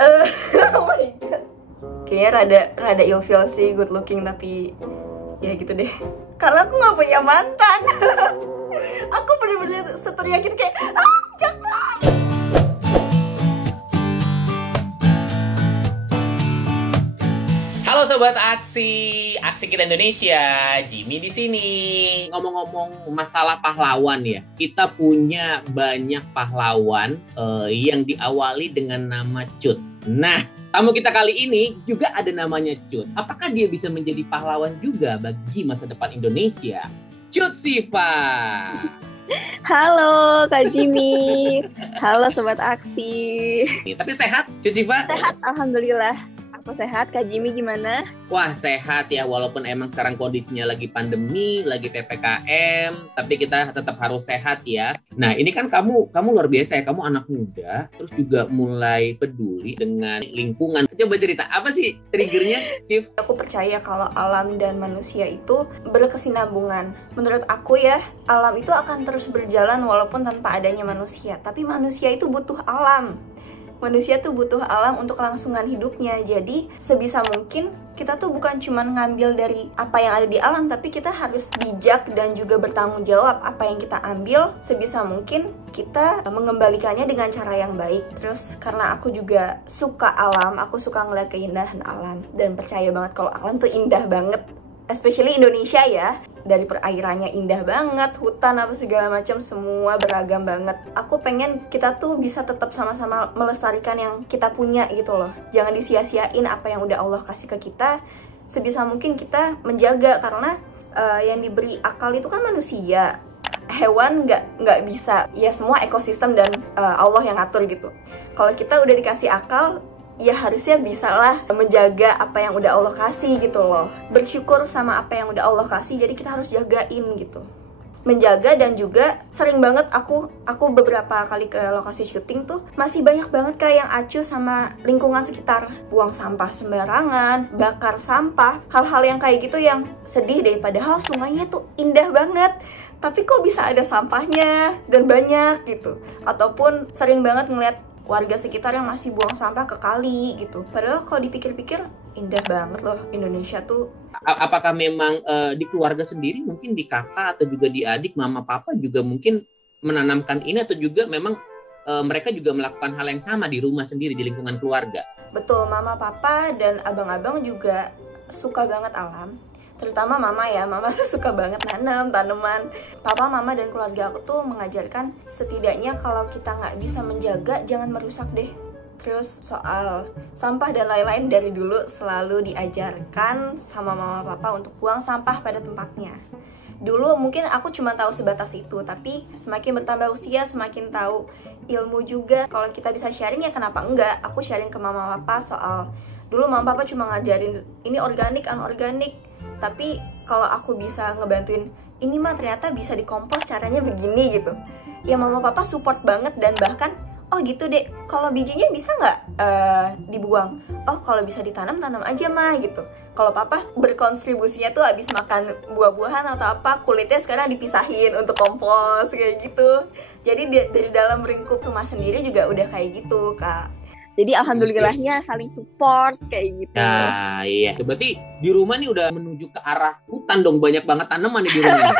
Oh my god. Kayaknya rada ilfeel sih, good looking, tapi ya gitu deh. Karena aku nggak punya mantan. Aku bener-bener seteriak gitu kayak, jangan. Halo sobat Aksi Kita Indonesia, Jimmy di sini. Ngomong-ngomong masalah pahlawan ya, kita punya banyak pahlawan yang diawali dengan nama Cut. Nah, tamu kita kali ini juga ada namanya Cut. Apakah dia bisa menjadi pahlawan juga bagi masa depan Indonesia? Cut Siva. Halo Kak Jimmy. Halo Sobat Aksi. Tapi sehat Cut Siva? Sehat, alhamdulillah. Aku sehat, Kak Jimmy gimana? Wah, sehat ya, walaupun emang sekarang kondisinya lagi pandemi, lagi PPKM, tapi kita tetap harus sehat ya. Nah, ini kan kamu luar biasa ya, kamu anak muda, terus juga mulai peduli dengan lingkungan. Coba cerita, apa sih triggernya, Sif? Aku percaya kalau alam dan manusia itu berkesinambungan. Menurut aku ya, alam itu akan terus berjalan walaupun tanpa adanya manusia. Tapi manusia itu butuh alam. Manusia tuh butuh alam untuk kelangsungan hidupnya. Jadi sebisa mungkin kita tuh bukan cuma ngambil dari apa yang ada di alam, tapi kita harus bijak dan juga bertanggung jawab apa yang kita ambil. Sebisa mungkin kita mengembalikannya dengan cara yang baik. Terus karena aku juga suka alam, aku suka ngeliat keindahan alam dan percaya banget kalau alam tuh indah banget. Especially Indonesia ya, dari perairannya indah banget, hutan apa segala macam semua beragam banget. Aku pengen kita tuh bisa tetap sama-sama melestarikan yang kita punya gitu loh. Jangan disia-siain apa yang udah Allah kasih ke kita. Sebisa mungkin kita menjaga karena yang diberi akal itu kan manusia. Hewan nggak bisa. Ya semua ekosistem dan Allah yang ngatur gitu. Kalau kita udah dikasih akal, ya harusnya bisalah menjaga apa yang udah Allah kasih gitu loh. Bersyukur sama apa yang udah Allah kasih, jadi kita harus jagain gitu. Menjaga dan juga sering banget aku beberapa kali ke lokasi syuting tuh masih banyak banget kayak yang acuh sama lingkungan sekitar. Buang sampah sembarangan, bakar sampah, hal-hal yang kayak gitu yang sedih deh. Padahal sungainya tuh indah banget. Tapi kok bisa ada sampahnya dan banyak gitu. Ataupun sering banget ngeliat warga sekitar yang masih buang sampah ke kali gitu. Padahal kalau dipikir-pikir indah banget loh Indonesia tuh. Apakah memang di keluarga sendiri, mungkin di kakak atau juga di adik, mama papa juga mungkin menanamkan ini, atau juga memang mereka juga melakukan hal yang sama di rumah sendiri, di lingkungan keluarga? Betul, mama papa dan abang-abang juga suka banget alam. Terutama mama ya, mama tuh suka banget nanam tanaman. Papa, mama, dan keluarga aku tuh mengajarkan setidaknya kalau kita nggak bisa menjaga, jangan merusak deh. Terus soal sampah dan lain-lain dari dulu selalu diajarkan sama mama papa untuk buang sampah pada tempatnya. Dulu mungkin aku cuma tahu sebatas itu, tapi semakin bertambah usia semakin tahu ilmu juga. Kalau kita bisa sharing ya kenapa enggak? Aku sharing ke mama papa soal dulu mama papa cuma ngajarin ini organik, anorganik. Tapi kalau aku bisa ngebantuin, ini mah ternyata bisa dikompos caranya begini gitu. Ya mama papa support banget dan bahkan, oh gitu deh, kalau bijinya bisa nggak dibuang? Oh kalau bisa ditanam, tanam aja mah gitu. Kalau papa berkontribusinya tuh abis makan buah-buahan atau apa, kulitnya sekarang dipisahin untuk kompos kayak gitu. Jadi dari dalam lingkup rumah sendiri juga udah kayak gitu Kak. Jadi alhamdulillahnya saling support kayak gitu. Nah iya, berarti di rumah nih udah menuju ke arah hutan dong, banyak banget tanaman nih di rumah.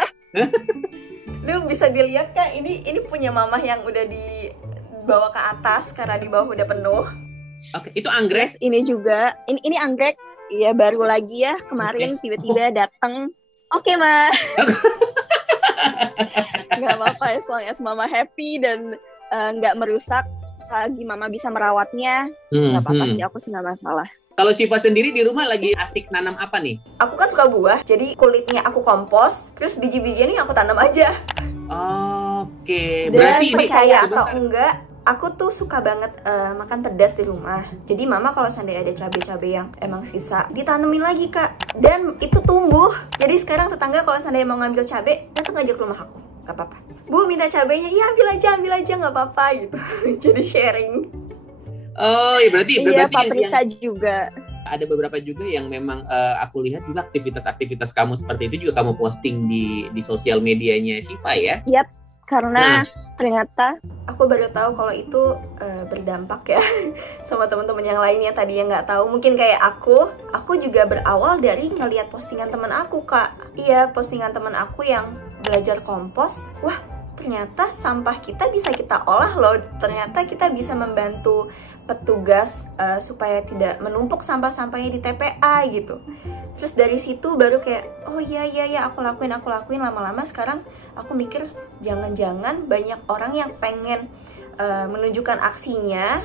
Lu bisa dilihat Kak, ini punya mamah yang udah dibawa ke atas karena di bawah udah penuh. Oke, itu anggrek. Terus ini juga, ini anggrek, ya baru lagi ya kemarin tiba-tiba datang. Oke Mas. Nggak apa-apa ya, soalnya mama happy dan nggak merusak. Selagi mama bisa merawatnya, nggak apa-apa sih, aku sih nggak masalah. Kalau Syifa sendiri di rumah lagi asik nanam apa nih? Aku kan suka buah, jadi kulitnya aku kompos, terus biji-bijiannya aku tanam aja. Oke. Dan Berarti percaya ini atau enggak, aku tuh suka banget makan pedas di rumah. Jadi mama kalau seandainya ada cabai-cabai yang emang sisa, ditanemin lagi Kak. Dan itu tumbuh. Jadi sekarang tetangga kalau seandainya mau ngambil cabai, datang aja ke rumah aku. Gak apa-apa. Bu minta cabainya, iya ambil aja nggak apa-apa gitu. Jadi sharing. Oh iya, berarti paprika juga. Ada beberapa juga yang memang aku lihat juga aktivitas-aktivitas kamu seperti itu juga kamu posting di sosial medianya Syifa ya? Yap, Karena ternyata aku baru tahu kalau itu berdampak ya sama teman-teman yang lainnya tadi yang nggak tahu. Mungkin kayak aku juga berawal dari ngelihat postingan teman aku, Kak. Iya, postingan teman aku yang belajar kompos. Wah, ternyata sampah kita bisa kita olah loh. Ternyata kita bisa membantu petugas supaya tidak menumpuk sampah-sampahnya di TPA gitu. Terus dari situ baru kayak, oh iya aku lakuin. Lama-lama sekarang aku mikir, jangan-jangan banyak orang yang pengen menunjukkan aksinya,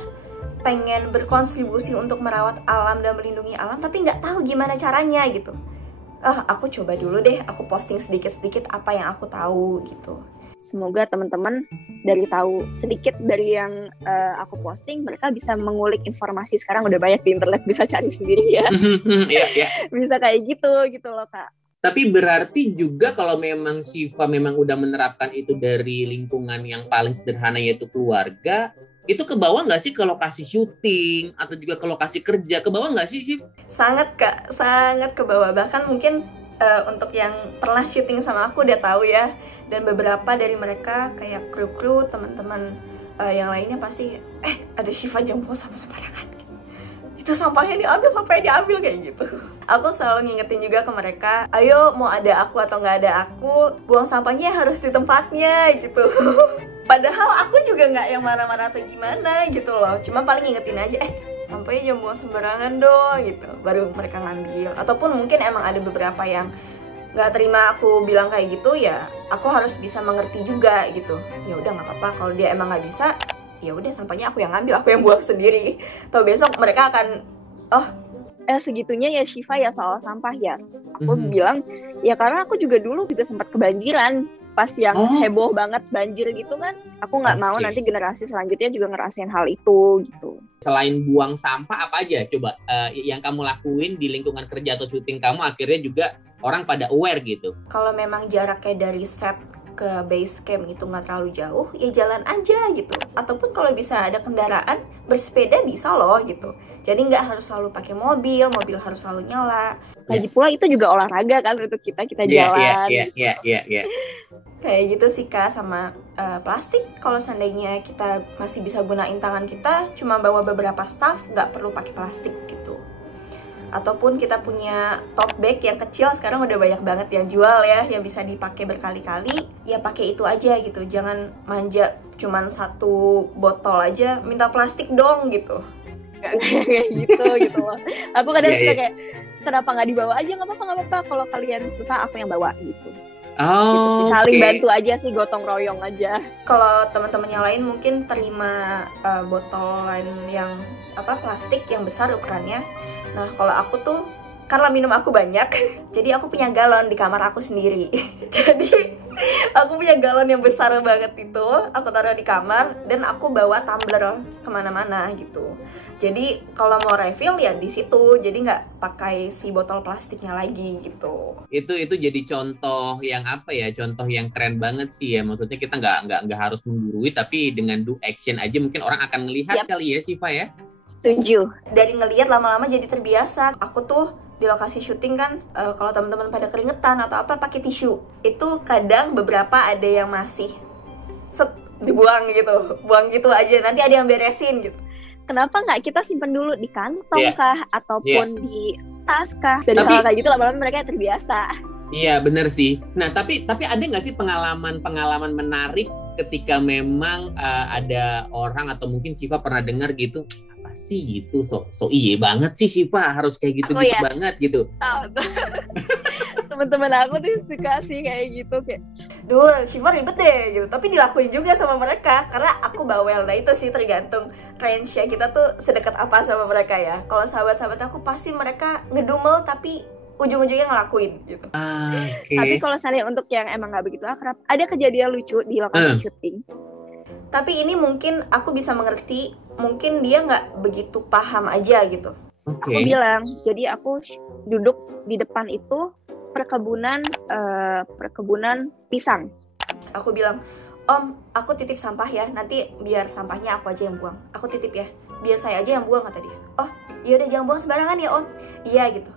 pengen berkontribusi untuk merawat alam dan melindungi alam, tapi nggak tahu gimana caranya gitu. Aku coba dulu deh, aku posting sedikit-sedikit apa yang aku tahu gitu. Semoga teman-teman dari tahu sedikit dari yang aku posting, mereka bisa mengulik informasi. Sekarang udah banyak di internet, bisa cari sendiri ya. Bisa kayak gitu loh, Kak. Tapi berarti juga kalau memang Syifa memang udah menerapkan itu dari lingkungan yang paling sederhana yaitu keluarga, itu ke bawah nggak sih ke lokasi syuting atau juga ke lokasi kerja? Ke bawah nggak sih, Syif? Sangat, Kak, sangat ke bawah. Bahkan mungkin untuk yang pernah syuting sama aku udah tahu ya. Dan beberapa dari mereka kayak kru-kru, teman-teman yang lainnya pasti, ada Syifa yang buang sampah sembarangan. Itu sampahnya diambil kayak gitu. Aku selalu ngingetin juga ke mereka, ayo mau ada aku atau nggak ada aku, buang sampahnya harus di tempatnya gitu. Padahal aku juga nggak yang marah-marah atau gimana gitu loh. Cuma paling ngingetin aja, sampahnya jangan buang sembarangan dong gitu. Baru mereka ngambil. Ataupun mungkin emang ada beberapa yang nggak terima aku bilang kayak gitu, ya aku harus bisa mengerti juga gitu. Ya udah nggak apa-apa, kalau dia emang nggak bisa, ya udah sampahnya aku yang ngambil, aku yang buang sendiri. Atau besok mereka akan segitunya ya Syifa ya soal sampah ya. Aku bilang ya karena aku juga dulu sempat kebanjiran pas yang heboh banget banjir gitu kan. Aku nggak mau nanti generasi selanjutnya juga ngerasain hal itu gitu. Selain buang sampah apa aja coba yang kamu lakuin di lingkungan kerja atau syuting kamu akhirnya juga orang pada aware gitu? Kalau memang jaraknya dari set ke base camp itu nggak terlalu jauh, ya jalan aja gitu. Ataupun kalau bisa ada kendaraan, bersepeda bisa loh gitu. Jadi nggak harus selalu pakai mobil harus selalu nyala. Lagi pula itu juga olahraga kan untuk kita jalan. Iya. Kayak gitu sih, Kak. Sama plastik, kalau seandainya kita masih bisa gunain tangan kita, cuma bawa beberapa staff, nggak perlu pakai plastik gitu. Ataupun kita punya tote bag yang kecil, sekarang udah banyak banget yang jual ya, yang bisa dipakai berkali-kali, ya pakai itu aja gitu. Jangan manja cuman satu botol aja, minta plastik dong gitu. Kayak gitu loh. Aku kadang suka kayak, kenapa nggak dibawa aja, nggak apa-apa, kalau kalian susah aku yang bawa gitu. Gitu, saling bantu aja sih, gotong royong aja. Kalau teman-teman yang lain mungkin terima botol lain yang plastik yang besar ukurannya. Nah, kalau aku tuh karena minum aku banyak, jadi aku punya galon di kamar aku sendiri. Jadi aku punya galon yang besar banget itu, aku taruh di kamar dan aku bawa tumbler kemana-mana gitu. Jadi kalau mau refill ya di situ, jadi nggak pakai si botol plastiknya lagi gitu. Itu jadi contoh yang contoh yang keren banget sih ya. Maksudnya kita nggak harus menggurui, tapi dengan do action aja mungkin orang akan melihat kali ya, Syifa ya. Setuju. Dari ngelihat lama-lama jadi terbiasa. Aku tuh di lokasi syuting kan, kalau teman-teman pada keringetan atau apa pakai tisu. Itu kadang beberapa ada yang masih dibuang gitu, buang gitu aja. Nanti ada yang beresin gitu. Kenapa nggak kita simpen dulu di kantong kah, ataupun di tas kah? Dari hal kayak gitu lama-lama mereka terbiasa. Iya bener sih. Nah tapi ada nggak sih pengalaman menarik ketika memang ada orang atau mungkin Syifa pernah dengar gitu, apa sih gitu, so iye banget sih Syifa harus kayak gitu banget gitu. Teman-teman aku tuh suka sih kayak gitu, kayak Syifa ribet deh gitu, tapi dilakuin juga sama mereka karena aku bawel. Nah itu sih tergantung range-nya kita tuh sedekat apa sama mereka ya. Kalau sahabat-sahabat aku pasti mereka ngedumel tapi ujung-ujungnya ngelakuin gitu. Tapi kalau misalnya untuk yang emang nggak begitu akrab, ada kejadian lucu di lokasi syuting. Tapi ini mungkin aku bisa mengerti, mungkin dia nggak begitu paham aja gitu. Aku bilang, jadi aku duduk di depan itu perkebunan pisang. Aku bilang, Om, aku titip sampah ya, nanti biar sampahnya aku aja yang buang. Aku titip ya, biar saya aja yang buang, kata dia. Oh, yaudah jangan buang sembarangan ya Om. Iya gitu.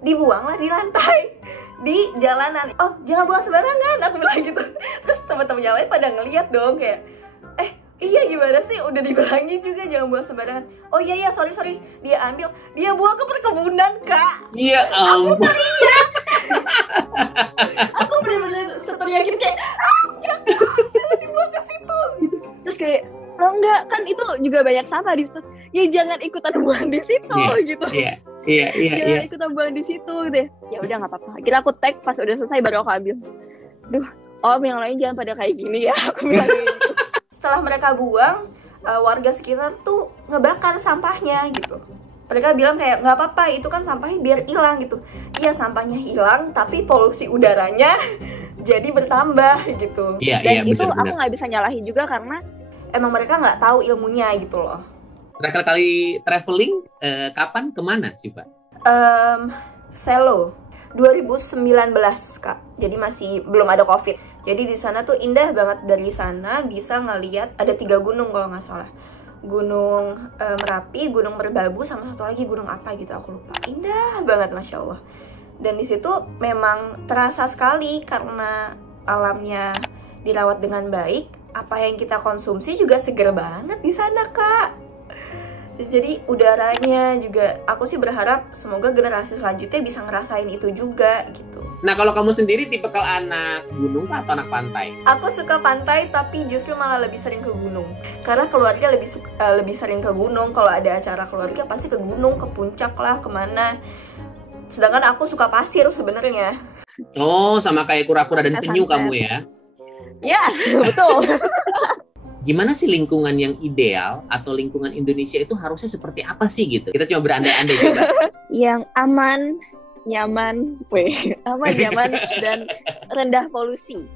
Dibuanglah di lantai. di jalanan. Oh, jangan buang sembarangan, aku bilang gitu. Terus teman-teman yang lain pada ngeliat dong kayak, iya gimana sih, udah dibilangin juga jangan buang sembarangan. Oh iya sorry, dia ambil, dia buang ke perkebunan, Kak. Iya ampun. Aku bener-bener seteriak gitu kayak, jangan dibuang ke situ gitu. Terus kayak, oh enggak, kan itu juga banyak sampah di situ. Ya jangan ikutan buang di situ gitu. Iya. Jangan ikutan buang di situ gitu. Ya udah nggak apa-apa. Akhirnya aku tag, pas udah selesai baru aku ambil. Duh, yang lain jangan pada kayak gini ya, aku bilang gitu. Setelah mereka buang, warga sekitar tuh ngebakar sampahnya gitu. Mereka bilang kayak nggak apa-apa, itu kan sampahnya biar hilang gitu. Iya, sampahnya hilang, tapi polusi udaranya jadi bertambah gitu. Dan itu bener-bener. Aku nggak bisa nyalahin juga karena emang mereka nggak tahu ilmunya gitu loh. Terakhir kali traveling kapan, kemana sih Pak? Selo 2019 Kak. Jadi masih belum ada COVID. Jadi di sana tuh indah banget, dari sana bisa ngeliat ada 3 gunung kalau nggak salah. Gunung Merapi, Gunung Merbabu, sama satu lagi gunung apa gitu aku lupa. Indah banget, Masya Allah. Dan di situ memang terasa sekali karena alamnya dirawat dengan baik. Apa yang kita konsumsi juga seger banget di sana, Kak. Jadi udaranya juga, aku sih berharap semoga generasi selanjutnya bisa ngerasain itu juga gitu. Nah, kalau kamu sendiri tipikal anak gunung atau anak pantai? Aku suka pantai, tapi justru malah lebih sering ke gunung. Karena keluarga lebih sering ke gunung. Kalau ada acara keluarga pasti ke gunung, ke puncak lah, kemana. Sedangkan aku suka pasir sebenarnya. Oh, sama kayak kura-kura dan penyu kamu ya? Ya, betul. Gimana sih lingkungan yang ideal atau lingkungan Indonesia itu harusnya seperti apa sih gitu? Kita cuma berandai-andai coba. Yang aman, nyaman, dan rendah polusi.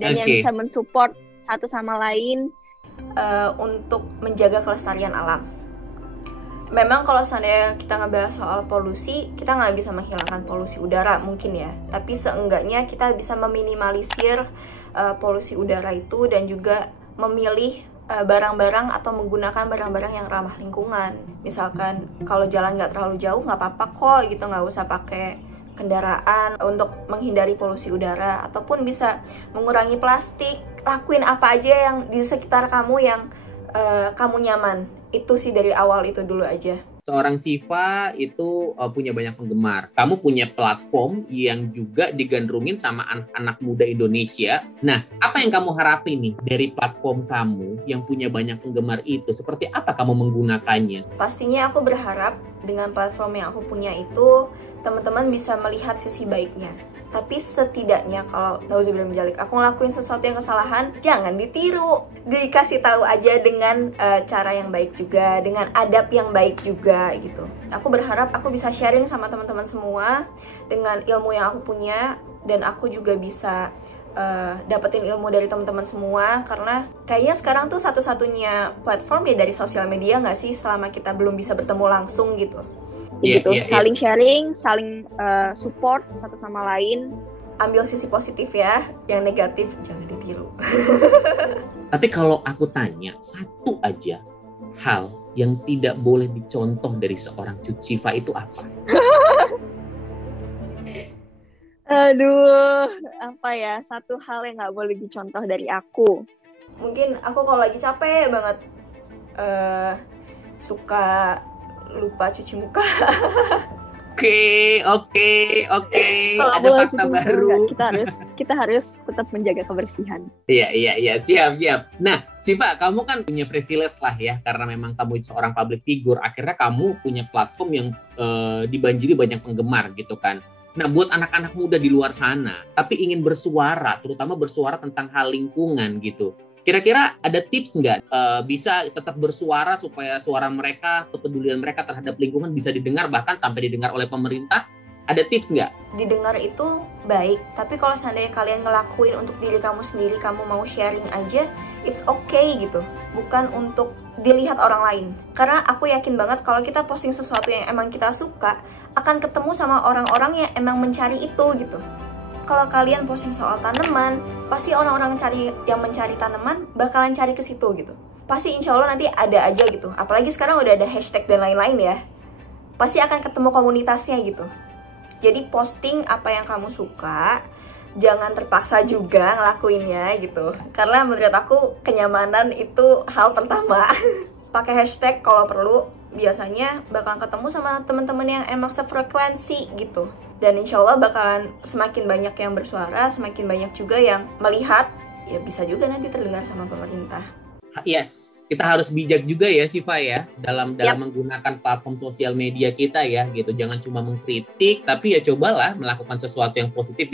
Dan yang bisa mensupport satu sama lain untuk menjaga kelestarian alam. Memang kalau seandainya kita ngebahas soal polusi, kita nggak bisa menghilangkan polusi udara mungkin ya. Tapi seenggaknya kita bisa meminimalisir polusi udara itu dan juga memilih barang-barang atau menggunakan barang-barang yang ramah lingkungan. Misalkan kalau jalan nggak terlalu jauh nggak apa-apa kok gitu, nggak usah pakai kendaraan untuk menghindari polusi udara, ataupun bisa mengurangi plastik. Lakuin apa aja yang di sekitar kamu yang kamu nyaman. Itu sih dari awal itu dulu aja. Seorang Syifa itu punya banyak penggemar. Kamu punya platform yang juga digandrungin sama anak-anak muda Indonesia. Nah, apa yang kamu harapin nih dari platform kamu yang punya banyak penggemar itu? Seperti apa kamu menggunakannya? Pastinya aku berharap dengan platform yang aku punya itu, teman-teman bisa melihat sisi baiknya. Tapi setidaknya kalau nauzubillah min dzalik, aku ngelakuin sesuatu yang kesalahan, jangan ditiru. Dikasih tahu aja dengan cara yang baik juga, dengan adab yang baik juga gitu. Aku berharap aku bisa sharing sama teman-teman semua dengan ilmu yang aku punya, dan aku juga bisa dapetin ilmu dari teman-teman semua, karena kayaknya sekarang tuh satu-satunya platform ya dari sosial media nggak sih, selama kita belum bisa bertemu langsung gitu. Saling sharing, saling support satu sama lain. Ambil sisi positif ya, yang negatif jangan ditiru. Tapi kalau aku tanya satu aja hal yang tidak boleh dicontoh dari seorang Cut Syifa itu apa? Aduh, apa ya, satu hal yang nggak boleh dicontoh dari aku. Mungkin aku kalau lagi capek banget suka lupa cuci muka. Oke. Ada fakta baru. Kita harus tetap menjaga kebersihan. Iya, siap. Nah, Syifa, kamu kan punya privilege lah ya, karena memang kamu seorang public figure. Akhirnya kamu punya platform yang dibanjiri banyak penggemar gitu kan. Nah, buat anak-anak muda di luar sana, tapi ingin bersuara, terutama bersuara tentang hal lingkungan gitu. Kira-kira ada tips nggak bisa tetap bersuara supaya suara mereka, kepedulian mereka terhadap lingkungan bisa didengar, bahkan sampai didengar oleh pemerintah? Ada tips nggak? Didengar itu baik, tapi kalau seandainya kalian ngelakuin untuk diri kamu sendiri, kamu mau sharing aja, it's okay gitu. Bukan untuk dilihat orang lain. Karena aku yakin banget kalau kita posting sesuatu yang emang kita suka, akan ketemu sama orang-orang yang emang mencari itu gitu. Kalau kalian posting soal tanaman, pasti orang-orang yang mencari tanaman bakalan cari ke situ gitu. Pasti insya Allah nanti ada aja gitu. Apalagi sekarang udah ada hashtag dan lain-lain ya. Pasti akan ketemu komunitasnya gitu. Jadi posting apa yang kamu suka, jangan terpaksa juga ngelakuinnya gitu. Karena menurut aku kenyamanan itu hal pertama. Pakai hashtag kalau perlu, biasanya bakalan ketemu sama teman-teman yang emang sefrekuensi gitu. Dan insya Allah bakalan semakin banyak yang bersuara, semakin banyak juga yang melihat, ya bisa juga nanti terdengar sama pemerintah. Yes, kita harus bijak juga ya Syifa ya dalam menggunakan platform sosial media kita ya gitu. Jangan cuma mengkritik, tapi ya cobalah melakukan sesuatu yang positif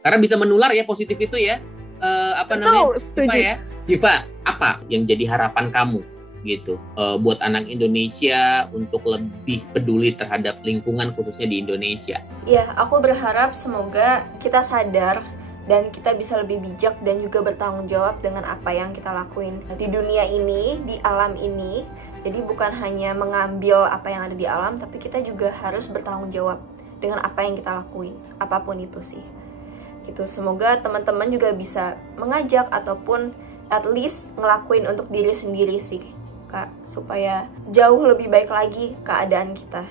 karena bisa menular ya positif itu ya. Namanya Syifa ya? Syifa, apa yang jadi harapan kamu gitu buat anak Indonesia untuk lebih peduli terhadap lingkungan khususnya di Indonesia? Ya, aku berharap semoga kita sadar dan kita bisa lebih bijak dan juga bertanggung jawab dengan apa yang kita lakuin di dunia ini, di alam ini. Jadi bukan hanya mengambil apa yang ada di alam, tapi kita juga harus bertanggung jawab dengan apa yang kita lakuin, apapun itu sih. Gitu. Semoga teman-teman juga bisa mengajak ataupun at least ngelakuin untuk diri sendiri sih, Kak, supaya jauh lebih baik lagi keadaan kita.